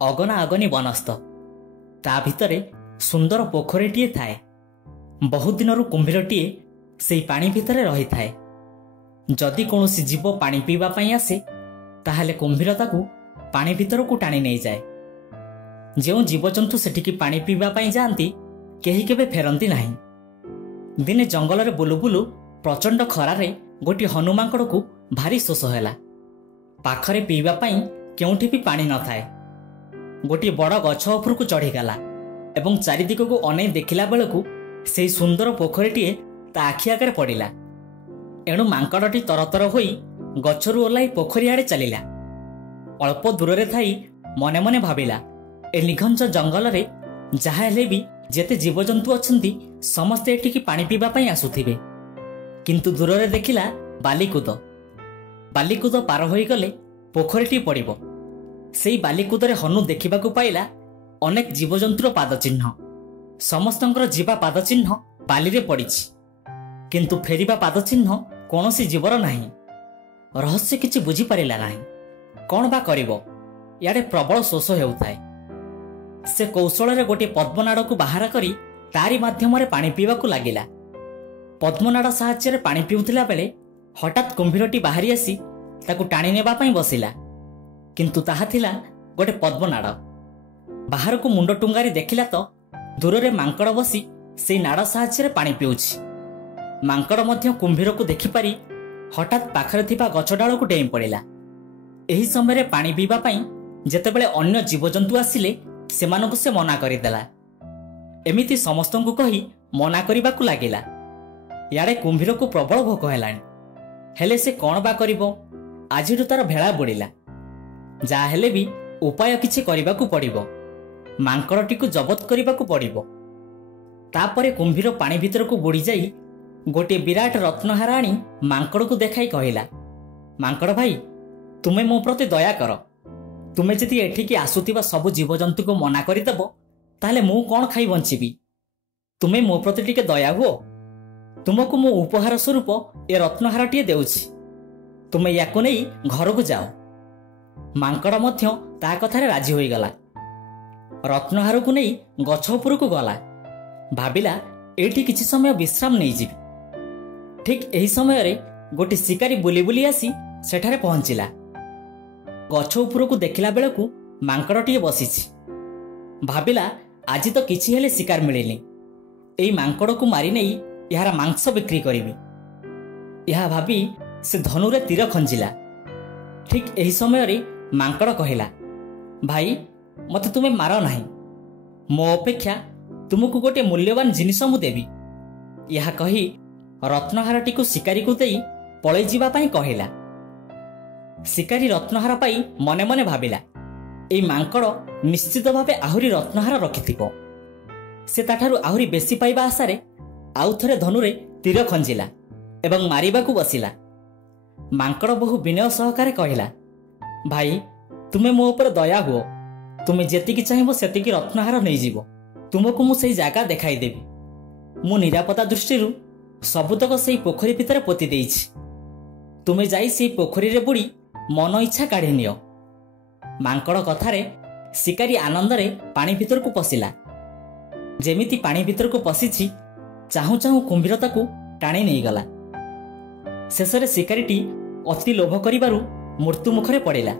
ଅଗନା ଅଗନି ବନସ୍ତ। ତା ଭିତରେ ସୁନ୍ଦର ପୋଖରୀଟିଏ ଥାଏ। ବହୁ ଦିନରୁ କୁମ୍ଭୀରଟିଏ ସେହି ପାଣି ଭିତରେ ରହିଥାଏ। ଯଦି କୌଣସି ଜୀବ ପାଣି ପିଇବା ପାଇଁ ଆସେ ତାହେଲେ କୁମ୍ଭୀର ତାକୁ ପାଣି ଭିତରକୁ ଟାଣି ନେଇଯାଏ। ଯେଉଁ ଜୀବଜନ୍ତୁ ସେଠିକି ପାଣି ପିଇବା ପାଇଁ ଯାଆନ୍ତି କେହି କେବେ ଫେରନ୍ତି ନାହିଁ। ଦିନେ ଜଙ୍ଗଲରେ ବୁଲୁ ବୁଲୁ ପ୍ରଚଣ୍ଡ ଖରାରେ ଗୋଟିଏ ହନୁ ମାଙ୍କଡ଼କୁ ଭାରି ଶୋଷ ହେଲା। ପାଖରେ ପିଇବା ପାଇଁ କେଉଁଠି ବି ପାଣି ନଥାଏ। ଗୋଟିଏ ବଡ଼ ଗଛ ଉପରକୁ ଚଢ଼ିଗଲା ଏବଂ ଚାରିଦିଗକୁ ଅନେଇ ଦେଖିଲା ବେଳକୁ ସେହି ସୁନ୍ଦର ପୋଖରୀଟିଏ ତା ଆଖି ଆଗରେ ପଡ଼ିଲା। ଏଣୁ ମାଙ୍କଡ଼ଟି ତରତର ହୋଇ ଗଛରୁ ଓହ୍ଲାଇ ପୋଖରୀ ଆଡ଼େ ଚାଲିଲା। ଅଳ୍ପ ଦୂରରେ ଥାଇ ମନେ ମନେ ଭାବିଲା, ଏ ନିଘଞ୍ଚ ଜଙ୍ଗଲରେ ଯାହା ହେଲେ ବି ଯେତେ ଜୀବଜନ୍ତୁ ଅଛନ୍ତି ସମସ୍ତେ ଏଠିକି ପାଣି ପିଇବା ପାଇଁ ଆସୁଥିବେ। କିନ୍ତୁ ଦୂରରେ ଦେଖିଲା ବାଲିକୁଦ। ବାଲିକୁଦ ପାର ହୋଇଗଲେ ପୋଖରୀଟି ପଡ଼ିବ। ସେହି ବାଲିକୁଦରେ ହନୁ ଦେଖିବାକୁ ପାଇଲା ଅନେକ ଜୀବଜନ୍ତୁର ପାଦଚିହ୍ନ। ସମସ୍ତଙ୍କର ଯିବା ପାଦଚିହ୍ନ ବାଲିରେ ପଡ଼ିଛି, କିନ୍ତୁ ଫେରିବା ପାଦଚିହ୍ନ କୌଣସି ଜୀବର ନାହିଁ। ରହସ୍ୟ କିଛି ବୁଝିପାରିଲା ନାହିଁ। କ'ଣ ବା କରିବ? ଇଆଡ଼େ ପ୍ରବଳ ଶୋଷ ହେଉଥାଏ। ସେ କୌଶଳରେ ଗୋଟିଏ ପଦ୍ମନାଡ଼କୁ ବାହାର କରି ତାରି ମାଧ୍ୟମରେ ପାଣି ପିଇବାକୁ ଲାଗିଲା। ପଦ୍ମନାଡ଼ ସାହାଯ୍ୟରେ ପାଣି ପିଉଥିଲା ବେଳେ ହଠାତ୍ କୁମ୍ଭୀରଟି ବାହାରି ଆସି ତାକୁ ଟାଣି ନେବା ପାଇଁ ବସିଲା। କିନ୍ତୁ ତାହା ଥିଲା ଗୋଟେ ପଦ୍ମନାଡ଼। ବାହାରକୁ ମୁଣ୍ଡ ଟୁଙ୍ଗାରି ଦେଖିଲା ତ ଦୂରରେ ମାଙ୍କଡ଼ ବସି ସେହି ନାଡ଼ ସାହାଯ୍ୟରେ ପାଣି ପିଉଛି। ମାଙ୍କଡ଼ ମଧ୍ୟ କୁମ୍ଭୀରକୁ ଦେଖିପାରି ହଠାତ୍ ପାଖରେ ଥିବା ଗଛ ଡାଳକୁ ଡେଇଁ ପଡ଼ିଲା। ଏହି ସମୟରେ ପାଣି ପିଇବା ପାଇଁ ଯେତେବେଳେ ଅନ୍ୟ ଜୀବଜନ୍ତୁ ଆସିଲେ ସେମାନଙ୍କୁ ସେ ମନା କରିଦେଲା। ଏମିତି ସମସ୍ତଙ୍କୁ କହି ମନା କରିବାକୁ ଲାଗିଲା। ଇଆଡ଼େ କୁମ୍ଭୀରକୁ ପ୍ରବଳ ଭୋକ ହେଲାଣି। ହେଲେ ସେ କ'ଣ ବା କରିବ? ଆଜିଠୁ ତାର ଭେଳା ବୁଡ଼ିଲା। ଯାହା ହେଲେ ବି ଉପାୟ କିଛି କରିବାକୁ ପଡ଼ିବ। ମାଙ୍କଡ଼ଟିକୁ ଜବତ କରିବାକୁ ପଡ଼ିବ। ତାପରେ କୁମ୍ଭୀର ପାଣି ଭିତରକୁ ବୁଡ଼ିଯାଇ ଗୋଟିଏ ବିରାଟ ରତ୍ନହାର ଆଣି ମାଙ୍କଡ଼କୁ ଦେଖାଇ କହିଲା, ମାଙ୍କଡ଼ ଭାଇ, ତୁମେ ମୋ ପ୍ରତି ଦୟା କର। ତୁମେ ଯଦି ଏଠିକି ଆସୁଥିବା ସବୁ ଜୀବଜନ୍ତୁଙ୍କୁ ମନା କରିଦେବ ତାହେଲେ ମୁଁ କ'ଣ ଖାଇ ବଞ୍ଚିବି? ତୁମେ ମୋ ପ୍ରତି ଟିକେ ଦୟା ହୁଅ। ତୁମକୁ ମୁଁ ଉପହାର ସ୍ୱରୂପ ଏ ରତ୍ନହାରଟିଏ ଦେଉଛି। ତୁମେ ୟାକୁ ନେଇ ଘରକୁ ଯାଅ। ମାଙ୍କଡ଼ ମଧ୍ୟ ତା କଥାରେ ରାଜି ହୋଇଗଲା। ରତ୍ନହାରକୁ ନେଇ ଗଛ ଉପରକୁ ଗଲା। ଭାବିଲା ଏଇଠି କିଛି ସମୟ ବିଶ୍ରାମ ନେଇଯିବି। ଠିକ୍ ଏହି ସମୟରେ ଗୋଟିଏ ଶିକାରୀ ବୁଲି ବୁଲି ଆସି ସେଠାରେ ପହଞ୍ଚିଲା। ଗଛ ଉପରକୁ ଦେଖିଲା ବେଳକୁ ମାଙ୍କଡ଼ଟିଏ ବସିଛି। ଭାବିଲା ଆଜି ତ କିଛି ହେଲେ ଶିକାର ମିଳିନି। ଏଇ ମାଙ୍କଡ଼କୁ ମାରି ନେଇ ଏହାର ମାଂସ ବିକ୍ରି କରିବି। ଏହା ଭାବି ସେ ଧନୁରେ ତୀର ଖଞ୍ଜିଲା। ଠିକ୍ ଏହି ସମୟରେ ମାଙ୍କଡ଼ କହିଲା, ଭାଇ, ମୋତେ ତୁମେ ମାର ନାହିଁ। ମୋ ଅପେକ୍ଷା ତୁମକୁ ଗୋଟିଏ ମୂଲ୍ୟବାନ ଜିନିଷ ମୁଁ ଦେବି। ଏହା କହି ରତ୍ନହାରଟିକୁ ଶିକାରୀକୁ ଦେଇ ପଳେଇ ଯିବା ପାଇଁ କହିଲା। ଶିକାରୀ ରତ୍ନହାର ପାଇ ମନେ ମନେ ଭାବିଲା, ଏଇ ମାଙ୍କଡ଼ ନିଶ୍ଚିତ ଭାବେ ଆହୁରି ରତ୍ନହାର ରଖିଥିବ। ସେ ତାଠାରୁ ଆହୁରି ବେଶୀ ପାଇବା ଆଶାରେ ଆଉ ଥରେ ଧନୁରେ ତୀର ଖଞ୍ଜିଲା ଏବଂ ମାରିବାକୁ ବସିଲା। ମାଙ୍କଡ଼ ବହୁ ବିନୟ ସହକାରେ କହିଲା, ଭାଇ, ତୁମେ ମୋ ଉପରେ ଦୟା ହୁଅ। ତୁମେ ଯେତିକି ଚାହିଁବ ସେତିକି ରତ୍ନହାର ନେଇଯିବ। ତୁମକୁ ମୁଁ ସେହି ଜାଗା ଦେଖାଇଦେବି। ମୁଁ ନିରାପତ୍ତା ଦୃଷ୍ଟିରୁ ସବୁତକ ସେହି ପୋଖରୀ ଭିତରେ ପୋତି ଦେଇଛି। ତୁମେ ଯାଇ ସେହି ପୋଖରୀରେ ବୁଡ଼ି ମନ ଇଚ୍ଛା କାଢ଼ି ନିଅ। ମାଙ୍କଡ଼ କଥାରେ ଶିକାରୀ ଆନନ୍ଦରେ ପାଣି ଭିତରକୁ ପଶିଲା। ଯେମିତି ପାଣି ଭିତରକୁ ପଶିଛି ଚାହୁଁ ଚାହୁଁ କୁମ୍ଭୀର ତାକୁ ଟାଣି ନେଇଗଲା। ଶେଷରେ ଶିକାରୀଟି ଅତି ଲୋଭ କରିବାରୁ ମୃତ୍ୟୁ ମୁଖରେ ପଡ଼ିଲା।